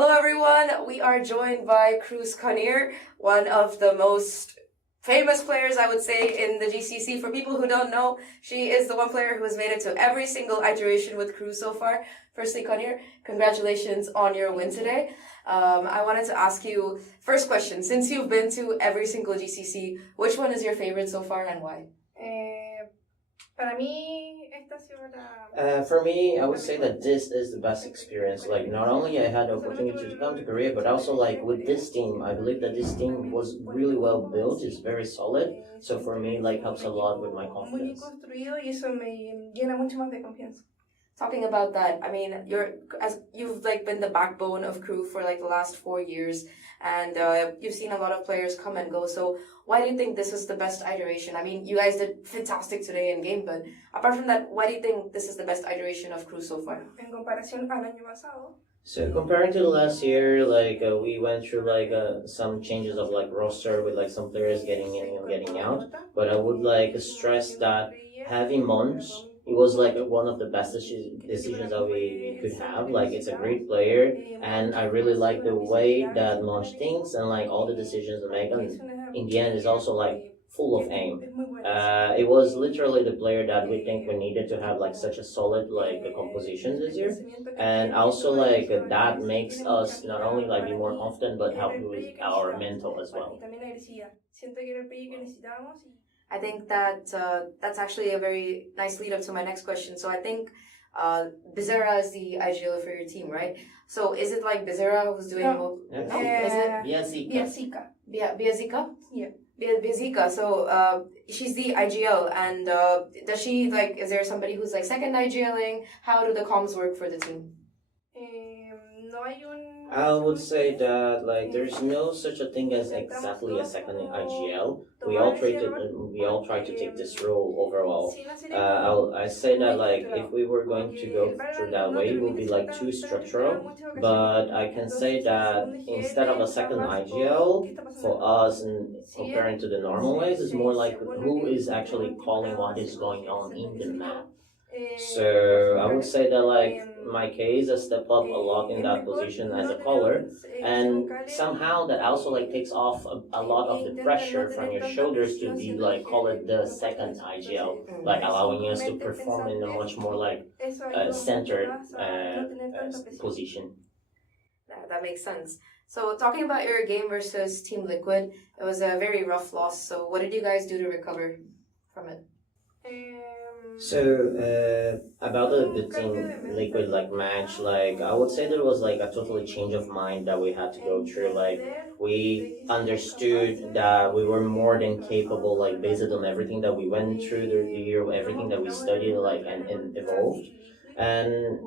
Hello everyone, we are joined by KRÜ's Conir, one of the most famous players, I would say, in the GCC. For people who don't know, she is the one player who has made it to every single iteration with KRÜ so far. Firstly, Conir, congratulations on your win today. I wanted to ask you, first question, since you've been to every single GCC, which one is your favorite so far and why? For me, I would say that this is the best experience. Like, not only I had the opportunity to come to Korea, but also like with this team, I believe that this team was really well built. It's very solid. So for me, like, helps a lot with my confidence. Talking about that, I mean, you've like been the backbone of KRÜ for like the last 4 years, and you've seen a lot of players come and go. So why do you think this is the best iteration? I mean, you guys did fantastic today in game, but apart from that, why do you think this is the best iteration of KRÜ so far? So comparing to the last year, like we went through like some changes of like roster with like some players getting in and getting out. But I would like stress that having Mons, it was like one of the best decisions that we could have. Like, it's a great player, and I really like the way that Mons thinks and like all the decisions they make. And in the end, is also like full of aim. It was literally the player that we think we needed to have like such a solid like composition this year, and also like that makes us not only like be more confident but help with our mental as well. I think that that's actually a very nice lead up to my next question. So I think Bizarra is the IGL for your team, right? So is it like Bizarra who's doing No, is it Biazika. Biazika? Yeah. Biazika. So she's the IGL, and does she like? Is there somebody who's like second IGLing? How do the comms work for the team? I would say that like there's no such a thing as exactly a second IGL. We all try to take this role overall. I say that like if we were going to go through that way, it would be like too structural. But I can say that instead of a second IGL for us, and comparing to the normal ways, it's more like who is actually calling what is going on in the map. So I would say that like my case, I step up a lot in that position as a caller, and somehow that also like takes off a lot of the pressure from your shoulders to be like call it the second IGL, like allowing us to perform in a much more like centered position. That makes sense. So talking about your game versus Team Liquid, it was a very rough loss. So what did you guys do to recover from it? So about the Team Liquid like match, like I would say there was like a totally change of mind that we had to go through. Like, we understood that we were more than capable, like based on everything that we went through the year, everything that we studied, like and evolved. And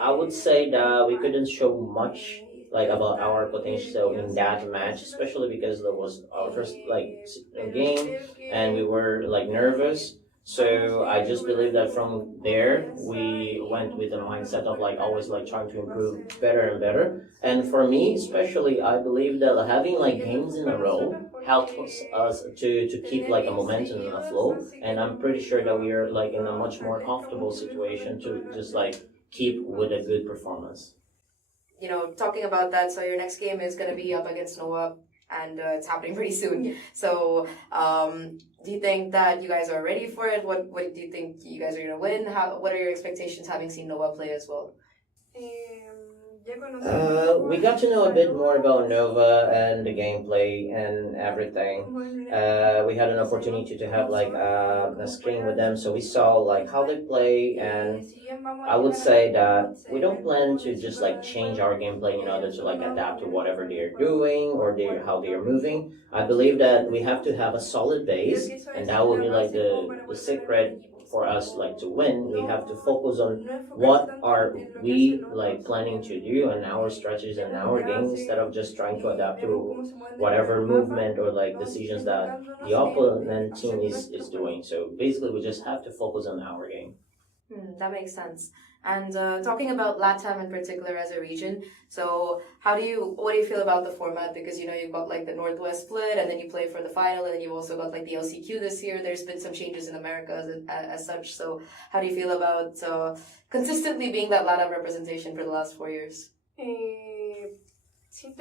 I would say that we couldn't show much like about our potential in that match, especially because that was our first like game, and we were like nervous. So I just believe that from there we went with the mindset of like always like trying to improve better and better. And for me especially, I believe that having like games in a row helps us to keep like a momentum and a flow. And I'm pretty sure that we are like in a much more comfortable situation to just like keep with a good performance. You know, talking about that, so your next game is going to be up against Noah, and it's happening pretty soon. Yeah. So, do you think that you guys are ready for it? What do you think you guys are going to win? What are your expectations having seen Noah play as well? We got to know a bit more about Nova and the gameplay and everything. We had an opportunity to have like a screen with them, so we saw like how they play, and I would say that we don't plan to just like change our gameplay in order to like adapt to whatever they're doing or how they're moving. I believe that we have to have a solid base, and that will be like the secret for us like to win. We have to focus on what are we like planning to do and our strategies and our game, instead of just trying to adapt to whatever movement or like decisions that the opponent team is doing. So basically we just have to focus on our game. That makes sense. And talking about LATAM in particular as a region, so what do you feel about the format? Because, you know, you've got like the Northwest split, and then you play for the final, and then you've also got like the LCQ this year. There's been some changes in America as such. So how do you feel about consistently being that LATAM representation for the last 4 years?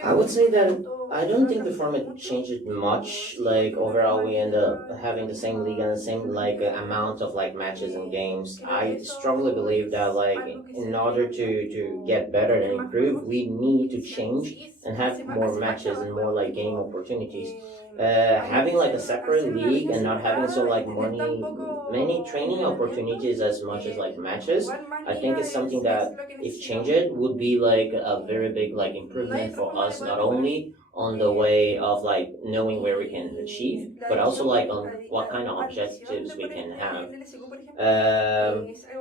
I would say that I don't think the format changed much. Like overall, we end up having the same league and the same like amount of like matches and games. I strongly believe that like in order to get better and improve, we need to change and have more matches and more like game opportunities. Having like a separate league and not having so like many training opportunities as much as like matches, I think it's something that if changed would be like a very big like improvement for us, not only on the way of like knowing where we can achieve, but also like on what kind of objectives we can have.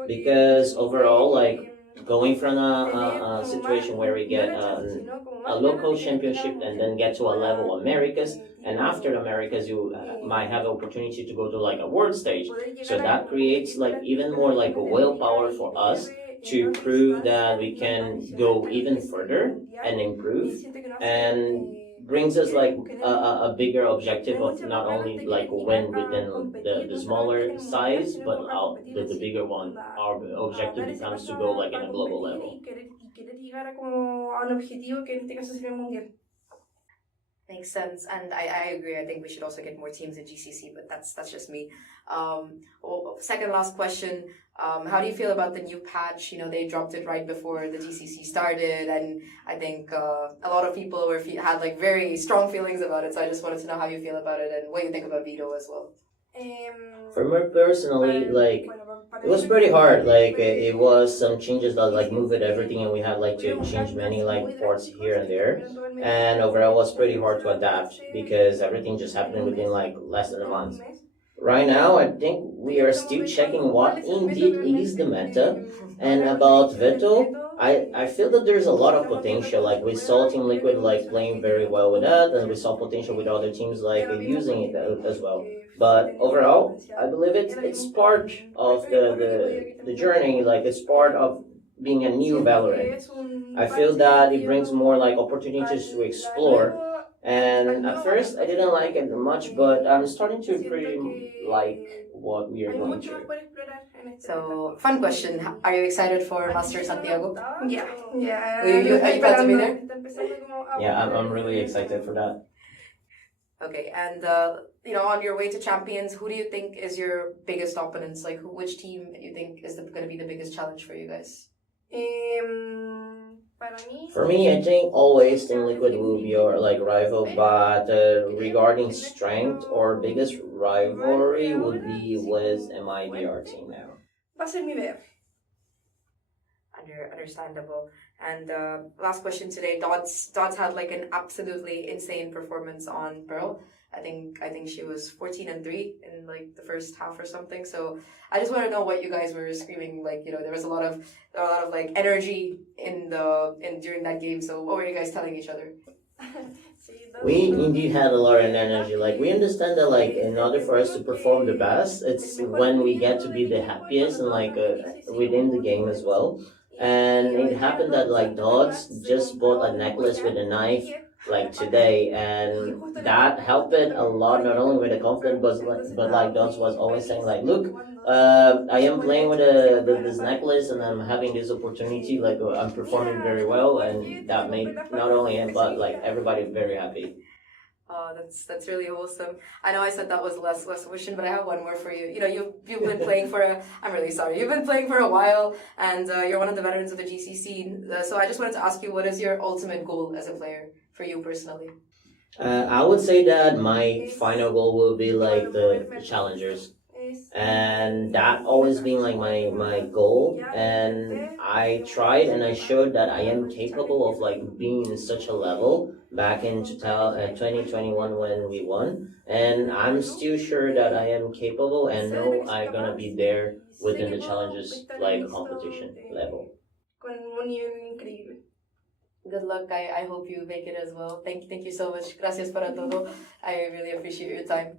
Because overall, like going from a situation where we get a local championship and then get to a level Americas, and after Americas you might have the opportunity to go to like a world stage. So that creates like even more like a willpower for us to prove that we can go even further and improve, and brings us like a bigger objective of not only like win within the smaller size, but the bigger one. Our objective becomes to go like in a global level. Makes sense, and I agree. I think we should also get more teams in GCC, but that's just me. Second last question. How do you feel about the new patch? You know, they dropped it right before the GCC started, and I think a lot of people had like very strong feelings about it. So I just wanted to know how you feel about it and what you think about Vito as well. For me personally, like it was pretty hard. Like it was some changes that like moved everything, and we had like to change many like ports here and there. And overall, it was pretty hard to adapt because everything just happened within like less than a month. Right now, I think we are still checking what indeed is the meta. And about Veto, I feel that there's a lot of potential. Like we saw Team Liquid like playing very well with that, and we saw potential with other teams like using it as well. But overall, I believe it's part of the journey. Like it's part of being a new Valorant. I feel that it brings more like opportunities to explore. And at first, I didn't like it much, but I'm starting to pretty like what we are going through. So, fun question. Are you excited for Master Santiago? Yeah. Are you glad to be there? Yeah, I'm really excited for that. Okay, and on your way to champions, who do you think is your biggest opponents? Like, which team you think is going to be the biggest challenge for you guys? For me, I think always Team Liquid will be our like rival, but regarding strength, our biggest rivalry would be with MIBR team now. Understandable. And last question today. Dots had like an absolutely insane performance on Pearl. I think she was 14-3 in like the first half or something. So I just want to know what you guys were screaming. Like, there was a lot of like energy in during that game. So what were you guys telling each other? We indeed had a lot of energy. Like we understand that like in order for us to perform the best, it's when we get to be the happiest and like within the game as well. And it happened that like Dogs just bought a necklace with a knife like today, and that helped it a lot, not only with the confidence but like Dogs was always saying like, look, I am playing with this necklace and I'm having this opportunity, like I'm performing very well, and that made not only him but like everybody very happy. Oh, that's really wholesome. I know I said that was less question, but I have one more for you. You've been playing I'm really sorry. You've been playing for a while, and you're one of the veterans of the GCC. So I just wanted to ask you, what is your ultimate goal as a player for you personally? I would say that my final goal will be like the challengers, and that always been like my goal, and I tried and I showed that I am capable of like being in such a level back in 2021 when we won, and I'm still sure that I am capable and know I'm gonna be there within the challenges like competition level. Good luck. I hope you make it as well. Thank you so much. Gracias para todo. I really appreciate your time.